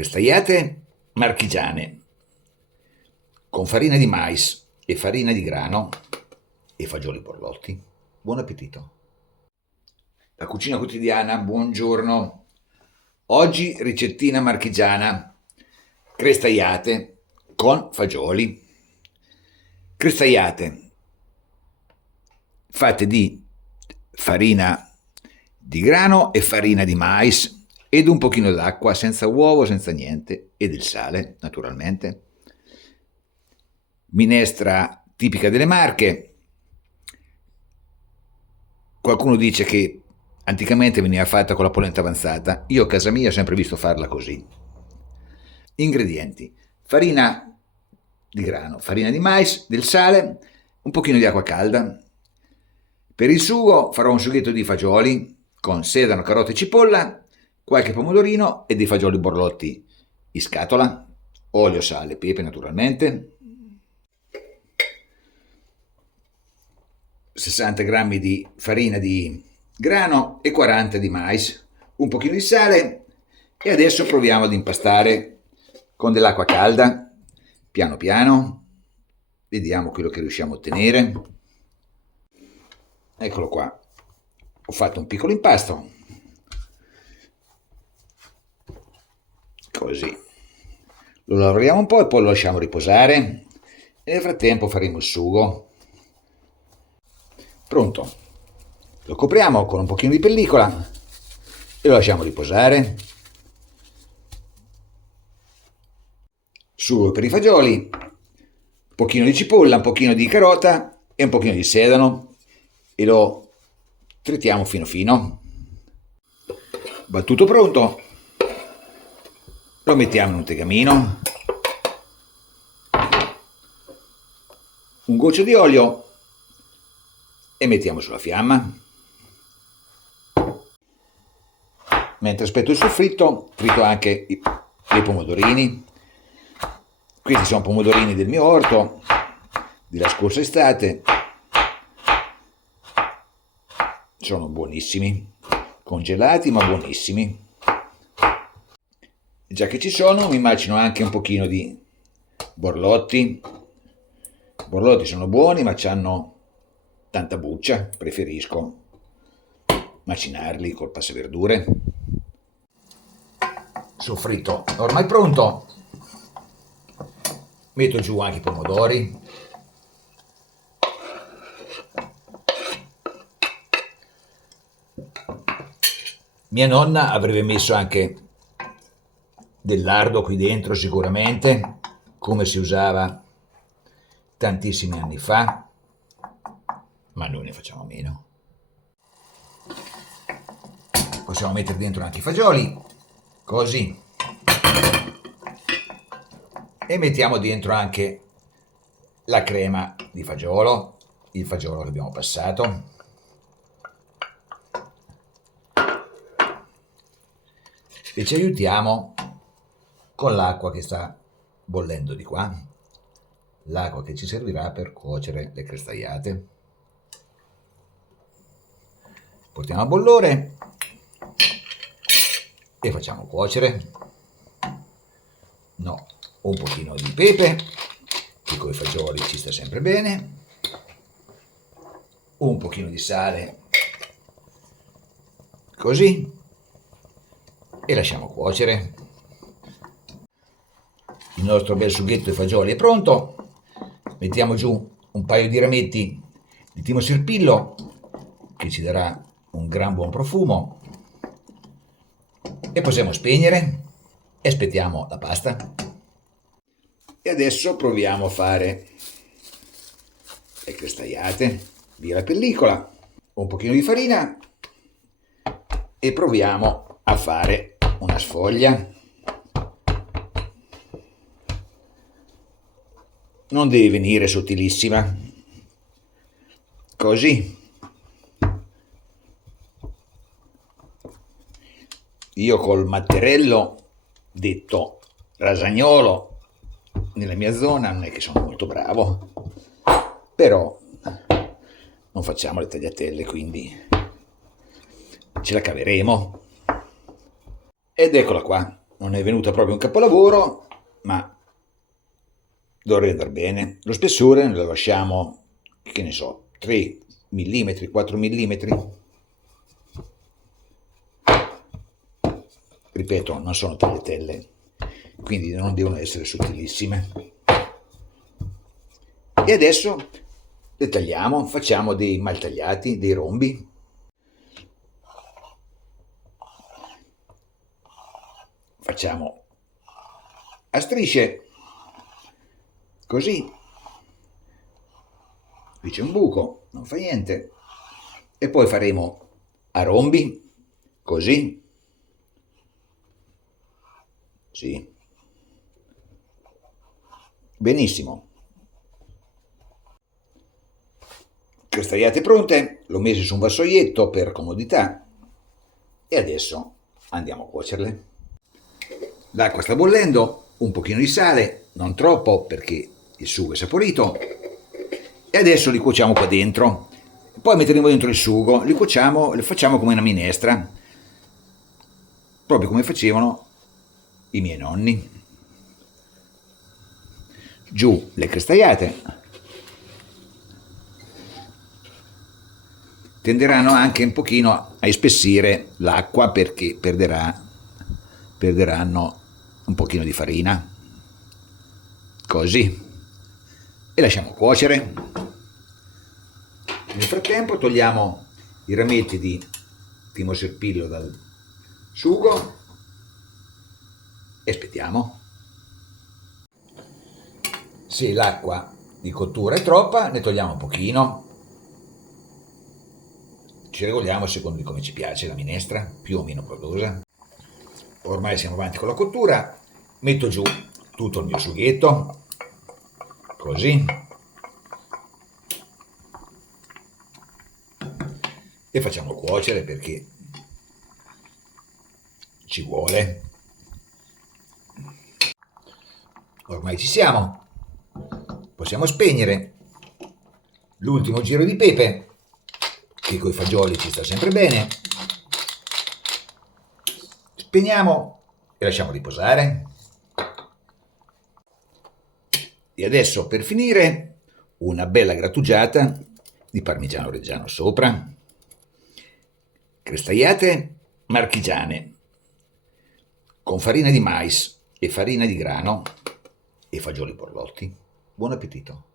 Crestagliate marchigiane con farina di mais e farina di grano e fagioli borlotti. Buon appetito. La cucina quotidiana, buongiorno. Oggi ricettina marchigiana, crestagliate con fagioli. Crestagliate fatte di farina di grano e farina di mais ed un pochino d'acqua, senza uovo, senza niente, e del sale, naturalmente. Minestra tipica delle Marche. Qualcuno dice che anticamente veniva fatta con la polenta avanzata. Io a casa mia ho sempre visto farla così. Ingredienti: farina di grano, farina di mais, del sale, un pochino di acqua calda. Per il sugo farò un sughetto di fagioli con sedano, carote e cipolla, qualche pomodorino e dei fagioli borlotti in scatola, olio, sale, pepe naturalmente, 60 grammi di farina di grano e 40 di mais, un pochino di sale, e adesso proviamo ad impastare con dell'acqua calda, piano piano, vediamo quello che riusciamo a ottenere. Eccolo qua, ho fatto un piccolo impasto, così, lo lavoriamo un po' e poi lo lasciamo riposare e nel frattempo faremo il sugo. Pronto, lo copriamo con un pochino di pellicola e lo lasciamo riposare. Sugo per i fagioli, un pochino di cipolla, un pochino di carota e un pochino di sedano e lo trittiamo fino fino. Battuto pronto, lo mettiamo in un tegamino, un goccio di olio e mettiamo sulla fiamma. Mentre aspetto il soffritto, trito anche i pomodorini. Questi sono pomodorini del mio orto della scorsa estate, sono buonissimi, congelati ma buonissimi. Già che ci sono, mi macino anche un pochino di borlotti. I borlotti sono buoni ma hanno tanta buccia, preferisco macinarli col passaverdure. Soffritto è ormai pronto, metto giù anche i pomodori, mia nonna avrebbe messo anche del lardo qui dentro sicuramente, come si usava tantissimi anni fa, ma noi ne facciamo meno. Possiamo mettere dentro anche i fagioli, così, e mettiamo dentro anche la crema di fagiolo, il fagiolo che abbiamo passato, e ci aiutiamo con l'acqua che sta bollendo di qua, l'acqua che ci servirà per cuocere le crestagliate. Portiamo a bollore e facciamo cuocere. No, un pochino di pepe, che con i fagioli ci sta sempre bene, un pochino di sale, così, e lasciamo cuocere. Il nostro bel sughetto di fagioli è pronto. Mettiamo giù un paio di rametti di timo serpillo che ci darà un gran buon profumo e possiamo spegnere e aspettiamo la pasta. E adesso proviamo a fare le crestagliate. Via la pellicola, un pochino di farina e proviamo a fare una sfoglia. Non deve venire sottilissima, così. Io col matterello, detto rasagnolo, nella mia zona non è che sono molto bravo, però non facciamo le tagliatelle, quindi ce la caveremo. Ed eccola qua, non è venuta proprio un capolavoro, ma dovrebbe andare bene. Lo spessore lo lasciamo, che ne so, 3 mm, 4 mm. Ripeto, non sono tagliatelle, quindi non devono essere sottilissime. E adesso le tagliamo, facciamo dei mal tagliati, dei rombi. Facciamo a strisce, così. Qui c'è un buco, non fa niente. E poi faremo a rombi, così. Sì. Benissimo. Crestagliate pronte, l'ho messe su un vassoietto per comodità e adesso andiamo a cuocerle. L'acqua sta bollendo, un pochino di sale, non troppo perché il sugo è saporito, e adesso li cuociamo qua dentro. Poi metteremo dentro il sugo, li cuociamo, li facciamo come una minestra, proprio come facevano i miei nonni. Giù le crestagliate. Tenderanno anche un pochino a ispessire l'acqua perché perderanno un pochino di farina, così, e lasciamo cuocere. Nel frattempo togliamo i rametti di Timo Serpillo dal sugo e aspettiamo. Se l'acqua di cottura è troppa, ne togliamo un pochino. Ci regoliamo secondo di come ci piace la minestra, più o meno prodosa. Ormai siamo avanti con la cottura, metto giù tutto il mio sughetto, così, e facciamo cuocere perché ci vuole. Ormai ci siamo, possiamo spegnere. L'ultimo giro di pepe, che coi fagioli ci sta sempre bene. Spegniamo e lasciamo riposare. E adesso, per finire, una bella grattugiata di parmigiano reggiano sopra, crestagliate marchigiane con farina di mais e farina di grano e fagioli borlotti. Buon appetito!